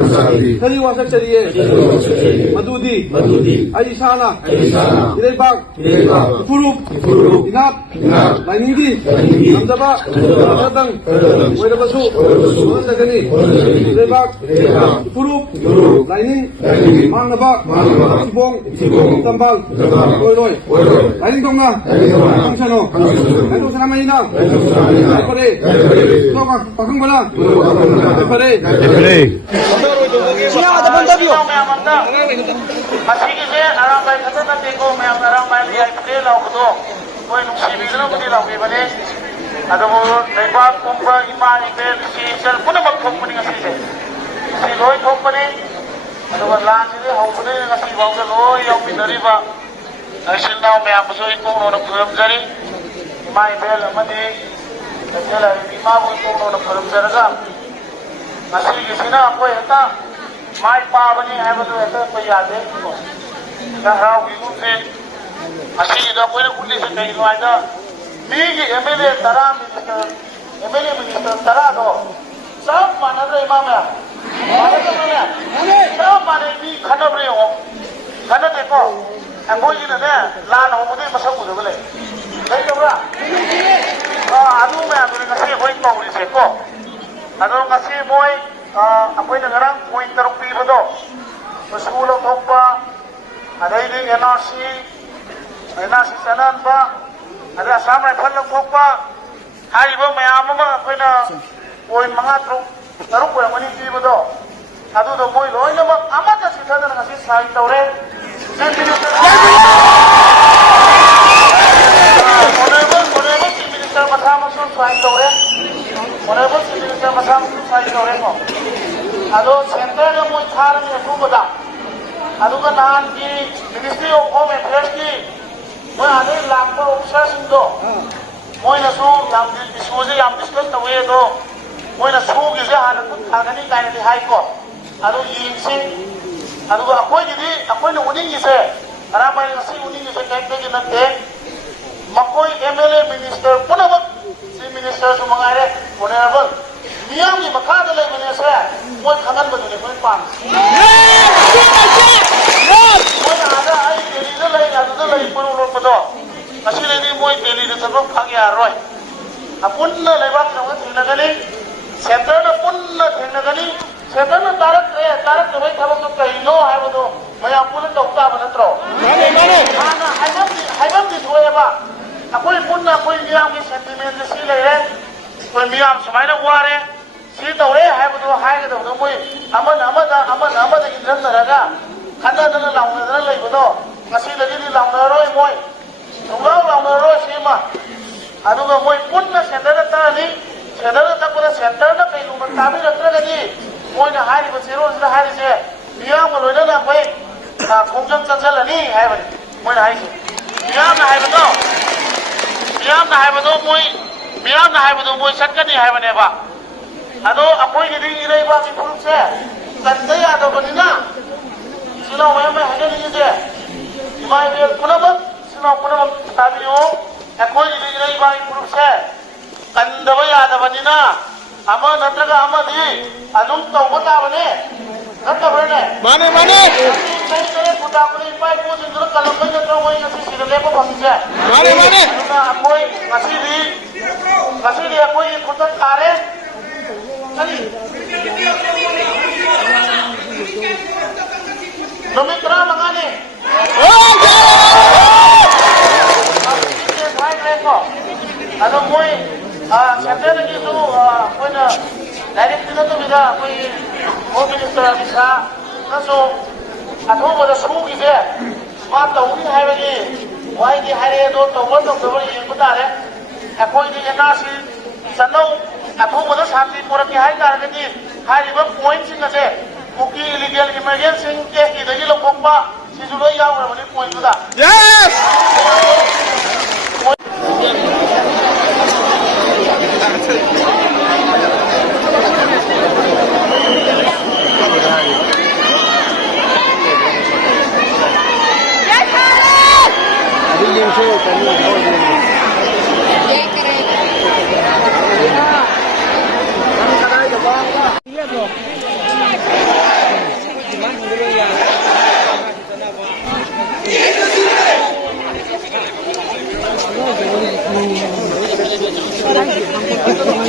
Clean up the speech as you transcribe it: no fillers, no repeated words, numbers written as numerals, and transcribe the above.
ꯀꯔꯤ ꯋꯥꯁꯛ ꯆꯔꯤꯌꯦ ꯃꯗꯨꯗꯤ ꯑꯩ ꯏꯁꯥꯅ ꯏꯔꯩꯕꯥꯛ ꯏꯐꯨꯔꯨꯞ ꯏꯅꯥꯠ ꯂꯥꯏꯅꯤꯡꯒꯤ ꯉꯝꯖꯕ ꯈꯔꯗꯪ ꯑꯣꯏꯔꯕꯁꯨ ꯍꯣꯠꯅꯖꯒꯅꯤ ꯏꯔꯩꯕꯥꯛ ꯏꯐꯨꯔꯨꯞ ꯂꯥꯏꯅꯤꯡ ꯃꯥꯡꯅꯕ ꯊꯤꯕꯣꯡ ꯇꯝꯕꯥꯜ ꯑꯣꯏꯔꯣꯏ ꯂꯥꯏꯅꯤꯡ ꯊꯣꯡꯅ ꯈꯪꯁꯅꯣ ꯂꯥꯏꯅꯤꯡ ꯁꯅꯥꯃꯍꯤꯅ ꯐꯔꯦ ꯄꯥꯈꯪꯕꯅ ꯐꯔꯦ ꯃꯁꯤꯒꯤꯁꯦ ꯑꯔꯥꯝꯕꯥꯏ ꯈꯛꯇ ꯅꯠꯇꯦꯀꯣ ꯃꯌꯥꯝꯅ ꯑꯔꯥꯝꯕꯥꯏ ꯌꯥꯏꯐꯗꯦ ꯂꯥꯎꯕꯗꯣ ꯃꯣꯏ ꯅꯨꯡꯁꯤꯕꯤꯗꯨꯅꯕꯨꯗꯤ ꯂꯥꯎꯕꯤꯕꯅꯤ ꯑꯗꯨꯕꯨ ꯂꯩꯕꯥꯛ ꯄꯨꯝꯕ ꯏꯃꯥ ꯏꯕꯦꯜ ꯏꯆꯦ ꯏꯆꯜ ꯄꯨꯝꯅꯃꯛ ꯊꯣꯛꯄꯅꯤ ꯉꯁꯤꯁꯦ ꯉꯁꯤ ꯂꯣꯏ ꯊꯣꯛꯄꯅꯤ ꯑꯗꯨꯒ ꯂꯥꯟꯁꯤꯗꯤ ꯍꯧꯕꯗꯒꯤ ꯉꯁꯤ ꯐꯥꯎꯗ ꯂꯣꯏ ꯌꯥꯎꯃꯤꯟꯅꯔꯤꯕ ꯏꯆꯤꯜ ꯏꯅꯥꯎ ꯃꯌꯥꯝꯕꯨꯁꯨ ꯏꯀꯣꯛꯅꯣꯅ ꯈꯨꯔꯨꯝꯖꯔꯤ ꯏꯃꯥ ꯏꯕꯦꯜ ꯑꯃꯗꯤ ꯀꯩꯊꯦꯜ ꯍꯥꯏꯔꯤꯕ ꯏꯃꯥꯕꯨ ꯏꯀꯣꯛꯅꯣꯅ ꯈꯨꯔꯨꯝꯖꯔꯒ ꯉꯁꯤꯒꯤꯁꯤꯅ ꯑꯩꯈꯣꯏ ꯍꯦꯛꯇ mai pabani haibadu eta payade ko da harawigunse asido koina kulli se kai noida migi MLA tara minister MLA minister tara do sab manadre imama sab mane mi khanabre ho khanade ko angoi na ne lan ho mudai masak udu bale dai jabra adu me adu ngasi hoi kauri se ko adu ngasi moi apoy na ngarang point tarong pibado school of hokpa adai ding NRC sanan ba ada samai phalok hokpa hari ba mayam ma apoy na oi manga tarong ko mani pibado adu do moi loi na amata sithana ngasi sai tawre honorable chief minister masama sun sai tawre honorable chief minister masama sun sai tawre ko ado center na moi thar me approval ado ka nan ki ministry of home affairs ki moi ade lakpa officer sing do moi na so yam disclose yam discuss tawe do moi na so gi ja han kun thagani kai na hai ko ado yin sing ado akoi gi akoi na uning gi se ara mai na si uning gi se kai pe gi na te makoi MLA minister punamak si minister su mangare honorable miyam gi makada lai bane se moi khangan badune moi pam moi ada ai Delhi da lai adu da lai puru ro pado asi le ni moi Delhi da sabab khang ya roi apunna lai bak na thina gani center na punna thina gani center na tarak bai thabak to kai no hai bodo mai apun dokta banatro mane ana haibam di thoya ba akoi punna koi miyam gi sentiment si lai re koi miyam samai na ware si tawre hai bodo hai ga do moi amada indran naraga khana dana launa dana lai bodo ngasi lagi di launa roi moi thunglau launa roi sima aduga moi punna center ta ni center ta ko center na kai lu tabi ratra gani moi na hari ba zero zira hari se miyam lo na koi khongjang chanchal ani hai ba moi na hai se miyam na hai bodo moi satkani hai ba ne ba ado apoi gi ding irei ba ki puruk se kanda ya do banina sino mai hane ni je mai bel punabak sino punabak tabiyo apoi gi ding irei ba ki puruk se kanda ba ya do banina ama natraga ama di anum to bata bane natta bane mane sai kare puta ko pai ko jindro kalam bai natra moi ngasi sire le ko bangse mane apoi ngasi di apoi puta kare Nomitra mangane. Ano moi center ni tu koi na direct na tu bila koi home minister bisa naso atho boda su gi je ma tauni hai ba gi wai gi hare do to bo to bo yin buta re akoi ni NRC sanau atho boda shanti pura ki hai kar gi hari ba point sing ase kuki illegal emergency case ki dagi lok ba si julo ya wa ni point da yes Yes, Thank you.